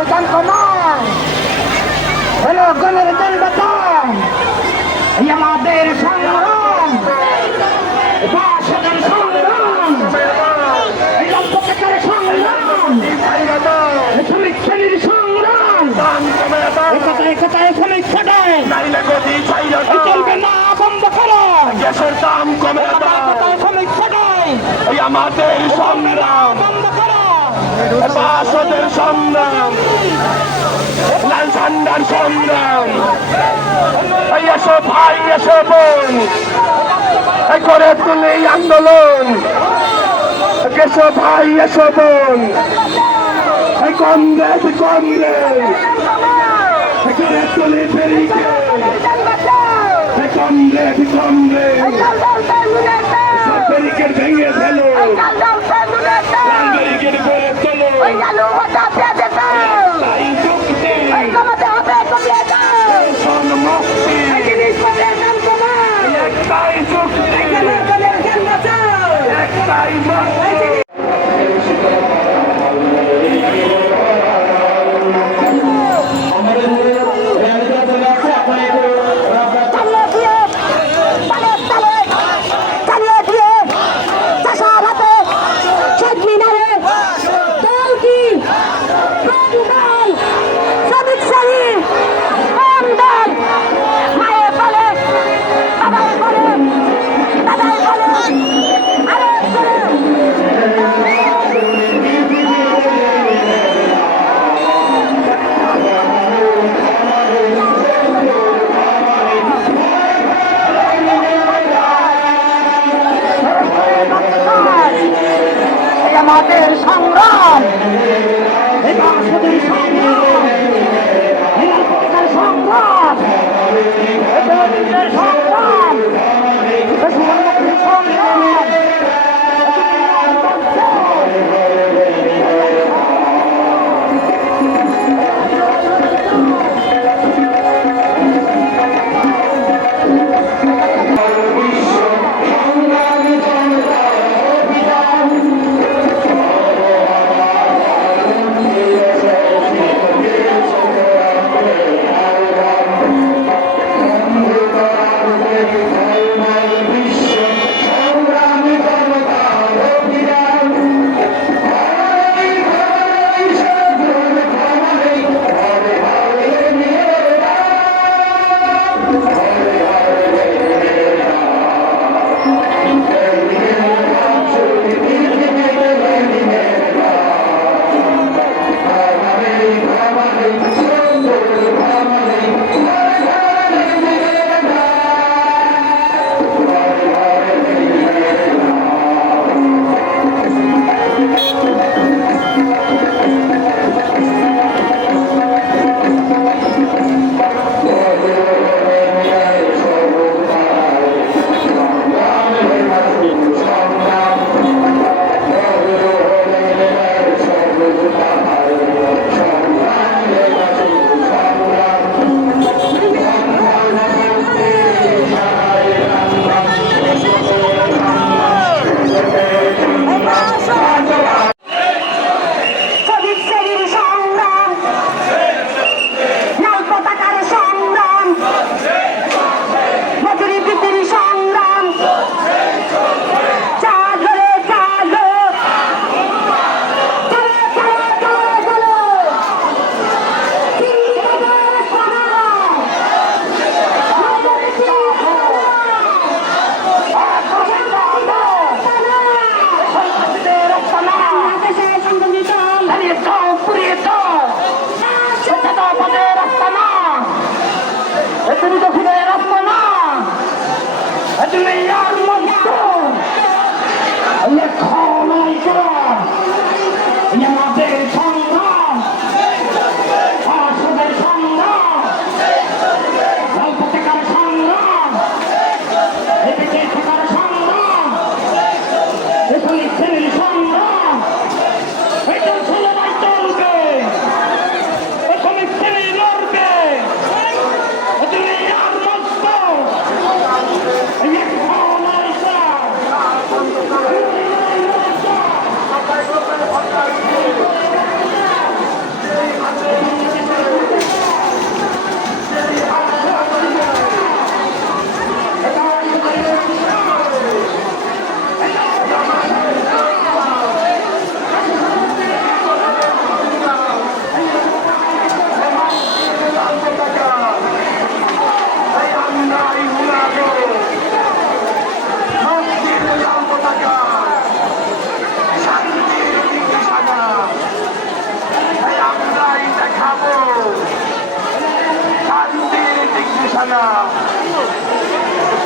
ময়দান কমান হলো গণের দণ্ডতান এই আমাদের সংগ্রাম বাসদের সংগ্রাম এই লক্ষ্যের সংগ্রাম শ্রমিক শ্রেণীর সংগ্রাম একতায় শ্রমিক ছটায় চলবে না বন্ধ করো গ্যাসের দাম কমে শ্রমিক ছটায় আমাদের সংগ্রাম বন্ধ করো বাসদের সংগ্রাম লাল ঝান্ডার সংগ্রাম এসো ভাই এসো বোন করে তুলে আন্দোলন এসো ভাই এসো বোন কংগ্রেস কংগ্রেস করে তুলে বেরিয়ে কংগ্রেস কংগ্রেস সব ব্যারিকেড ভেঙে ফেলো ব্যারিকেড করে তোলো তাই যুক্তি মুক্তি একটাই যুক্তি একটাই মুক্তি আমাদের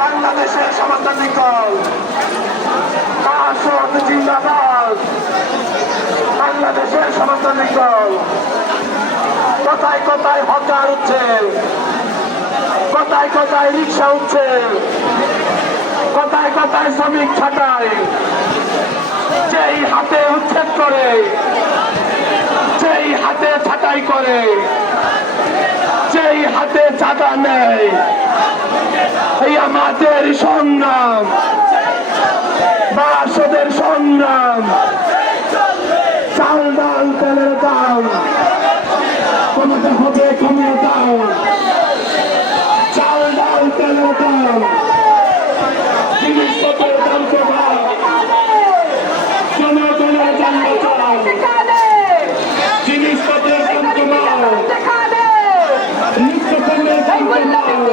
বাংলাদেশের সমাজতান্ত্রিক দল বাসদ জিন্দাবাদ। বাংলাদেশের সমাজতান্ত্রিক দল কোথায় কোথায় হকার উঠছে, কোথায় কোথায় রিক্সা উঠছে, কোথায় কোথায় শ্রমিক ছাটায়, যেই হাতে উচ্ছেদ করে, যেই হাতে ছাটাই করে, যেই হাতে চাঁদা নেয়, এই আমাদের সংগ্রাম, বাসদের সংগ্রাম। চাল ডাল তেলের দাম কমাতে হবে, কমিয়ে দাও। চাল ডাল তেলের দাম, জিনিসপত্রের দাম কমাও, জনগণের দাম বাঁচাও, জিনিসপত্রের দাম কমাও, নিত্যপণ্যের দাম কমাও।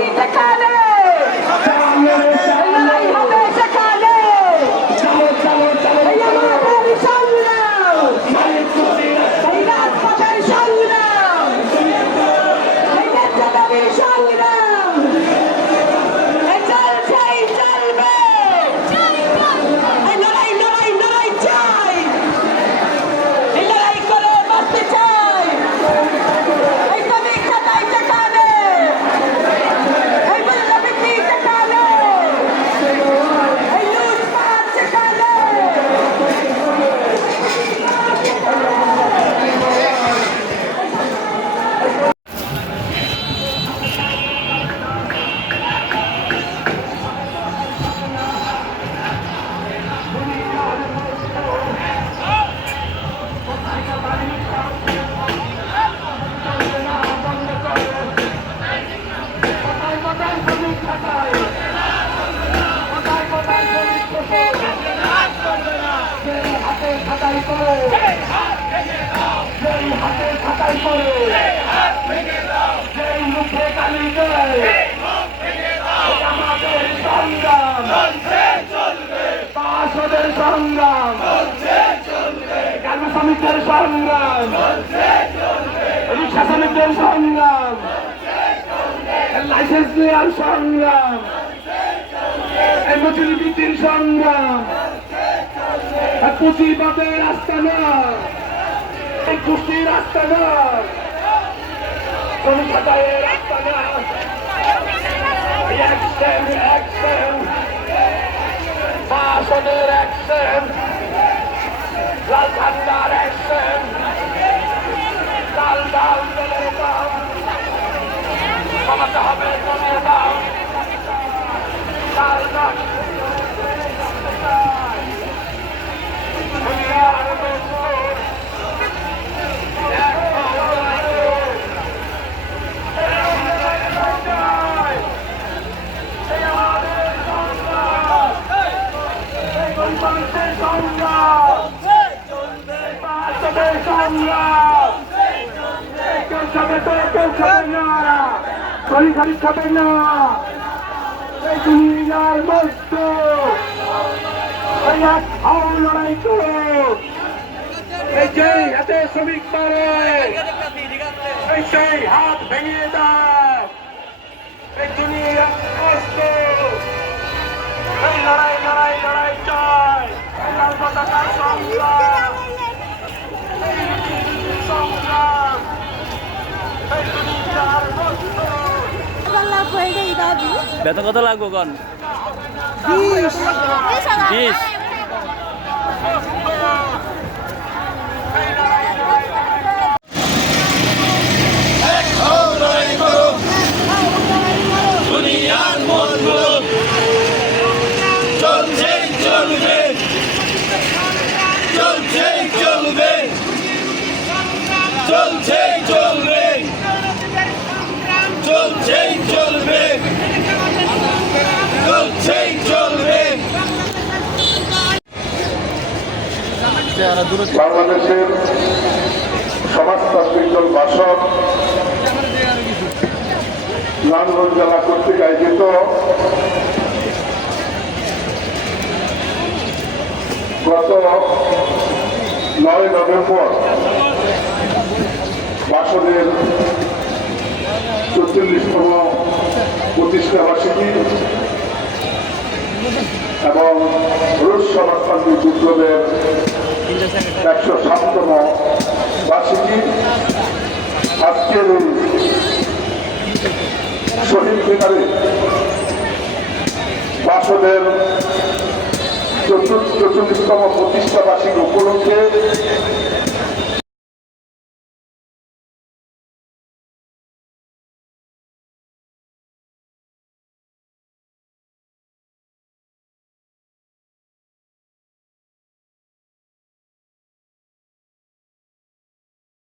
সংগ্রাম, কর্ম শ্রমিকদের সংগ্রাম, রিক্সা শ্রমিকদের সংগ্রাম, লাইসেন্স নেওয়ার সংগ্রাম, মজুরি বৃদ্ধির সংগ্রাম, পুঁজিবাদের রাস্তা না, এই গোষ্ঠীর রাস্তা না, কোন ছাটাইয়ের রাস্তা না। বাসদের অ্যাকশন, লাল ঝান্ডার অ্যাকশন, লাল ডাল তেলের দাম কমাতে হবে, কমিয়ে দাও। লাল ডাল খাবে না দুনিয়ার মস্ত লড়াই করো। এই যে হাতে শ্রমিক মারে, এই সেই হাত ভেঙে দাও। এই দুনিয়ার মস্ত এই লড়াই লড়াই লড়াই চাই। পতাকার সংগ্রাম, সংগ্রাম, এই দুনিয়ার মস্ত। বেতন কত লাগবো কন? 20। দুনিয়ার মনগুলো চলছে চলবে, চলছে চলবে, চলছে চলবে, চলছে চলবে, চলছে চলবে। বাংলাদেশের সমাজতান্ত্রিক দল বাসদ নারায়ণগঞ্জ জেলা কর্তৃক আয়োজিত গত 9 নভেম্বর বাসদের 44তম প্রতিষ্ঠা কুষ্টিয়াবাসীকে এবং রুশ সমাজতান্ত্রিক বিপ্লবের 107তম বার্ষিকী আজকের এই শহীদ মিনারে বাসদের 44তম প্রতিষ্ঠা বার্ষিকী উপলক্ষে